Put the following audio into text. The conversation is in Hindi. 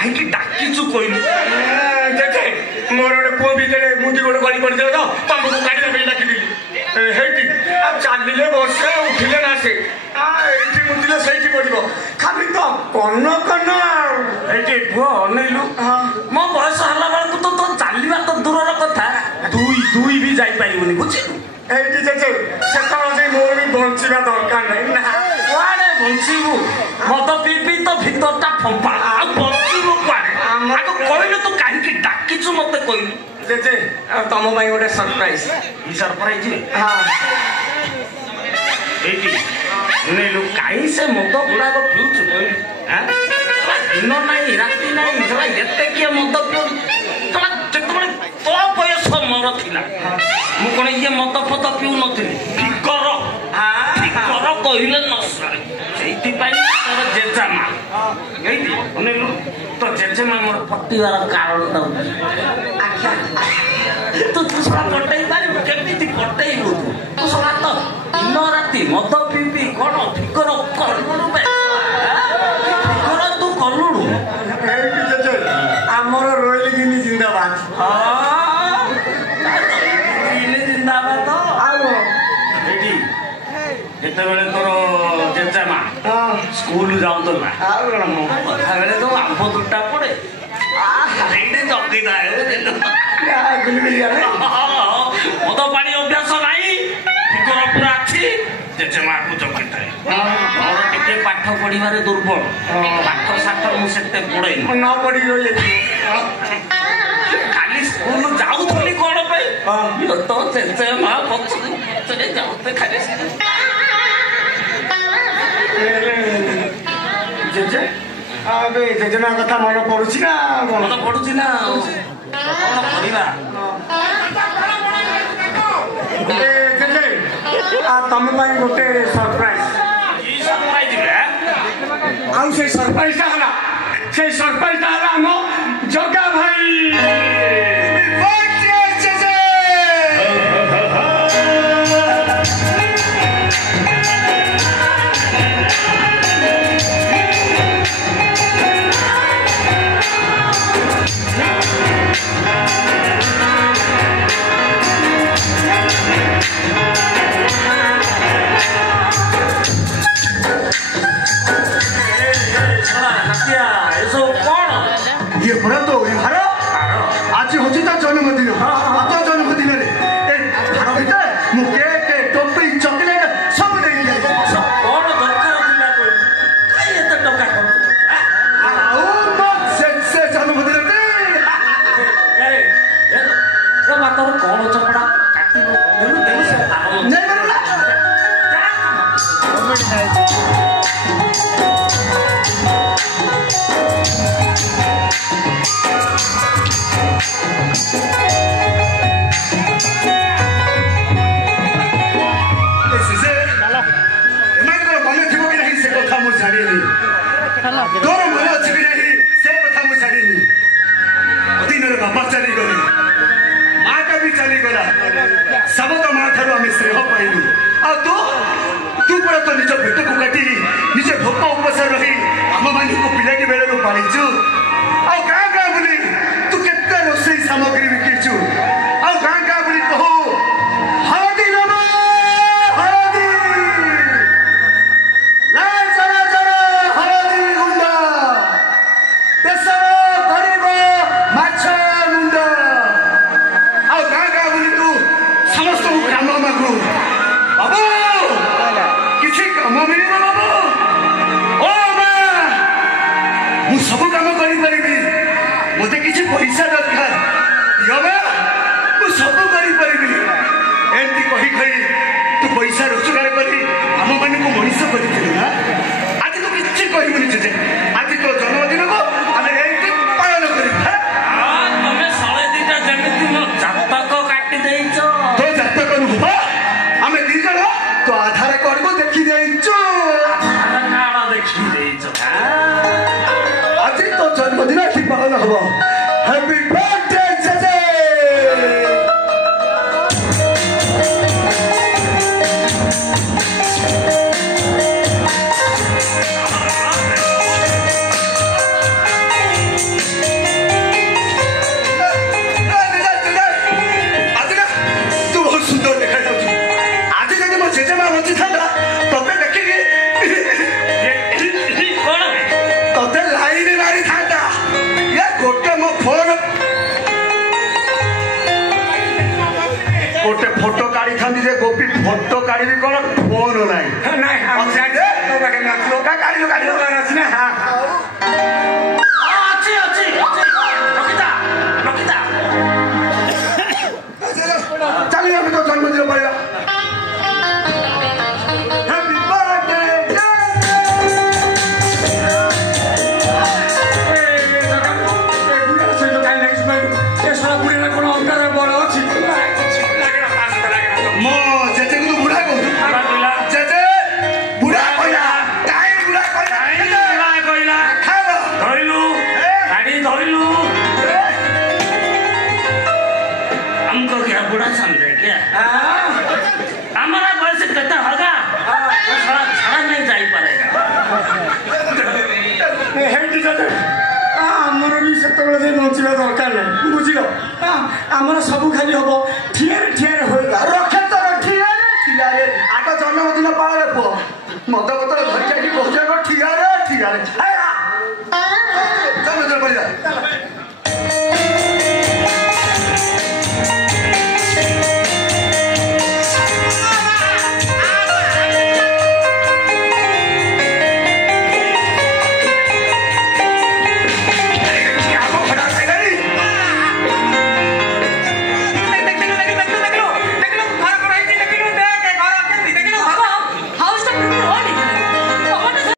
कहीं डाकिचु कहलु देखे मोर गोटे पुओ भितर मुंडी गोटे गली पड़ तो तुमको काढ़ी डाकिली हेटी चलिए बसे उठिले ना से एठी मुंडिले सही पड़ो खाली तो कन कन एठी पुओ अनैलु मो बयस हला बेलू तो तो चलवा तो दूर कथा दुई भी जाई पारिबनी बुझिलु एठी जे से कौन से मोर भी बंचिबा दरकार नहीं ना वाडे बंचिबु मत पीपी तो भीतरटा फंपा आ बंचिबु पारे आको कहलु तो काहे डाकिचु मते कहलु जे तुम गोटे सरप्राइज सरप्राइज हाँ ये कहीं से मद गुड़ाक पिउचु दिन नाई राति नाई एत किए मद पिउ तो बयस मोर थिला मु कौन ये मद फद पिउ नी फिकर फिकर कहले न सरे से तोर जेजेमा अनेलु तो जेजेमा मोर पटिवार कारण तू सला पटई पारू केମିତି पटईलु तू सला तो दिन राति मद पीपी कौन फिकर कलुणु फिकर तू कलुणु आमर रोयल गिनी जिंदाबाद जिंदाबाद जिते बेले तोर जेजेमा स्कूल जाऊला बेले तो आंब दुटा पड़े जगी मद पानी अभ्यास नहीं फिकर पूरा अच्छी जेजेमा को जगी मोर टे पाठ पढ़ार दुर्बल पाठ साठ मुझे पढ़े न पढ़ी खाली स्कूल जाऊली कौन तो जेजेमा पचरे जाते खाली जेजे अबे जेजेमा कथा मन पड़ुछि ना मन पड़ुछि ना कौन करबा ए जेजे तुम पाई गोटे सरप्राइज ई सरप्राइज बे आउ से सरप्राइज हला हम जगा भाई आज हूँ जन्मदिन जन्मदिन मुझे टोपी चॉकलेट सब जन्मदिन कौन चपड़ा तोर मन अच्छी भी नहीं से कथा मुझे छाड़ी अधीन बापा चली गले माँ का भी चली गला सब तो माँ ठार आम स्नेह पाइलु आ तू पूरा तो निज पेट को काटी निजे भोक उपवास रही आम मान पिलाटी बेलू पालिचु आ गाँ गाँ बुली तू केते रोषेई सामग्री बिकिचु आ गाँ गाँ बुली कहू हळदी नब हळदी समस्त काम मागू बाबू किसी काम मिल बाबू ओ मु सब काम करी मत किसी पैसा दरकार सब करी एमती कही कही तू पैसा रोजगार करी आम मान को मनीष कर आज तो किसी कहबुनि जे आज तो जन्मदिन को आम एमती पालन कर जातक काटी देइचो तो जातक नुबा हमें दी जण तो आधार कार्ड को देखि देइचो आधार कार्ड देखि देइचो आज तो जन्मदिन की पालन हबो हैप्पी बर्थडे जेजे जे गोपी फोटो काढी कोण फोन नाही नाही चालेल आम्ही तो जन्मदिन पडला आमर भी से बचा दरकार ना बुझल आमर सब खाली हम ठियार ठियार रखे तो ठियारे आग जन्मदिन पाले पुह मद बतर धरिक कह ठियारे ठियारे जन्मदिन पड़ा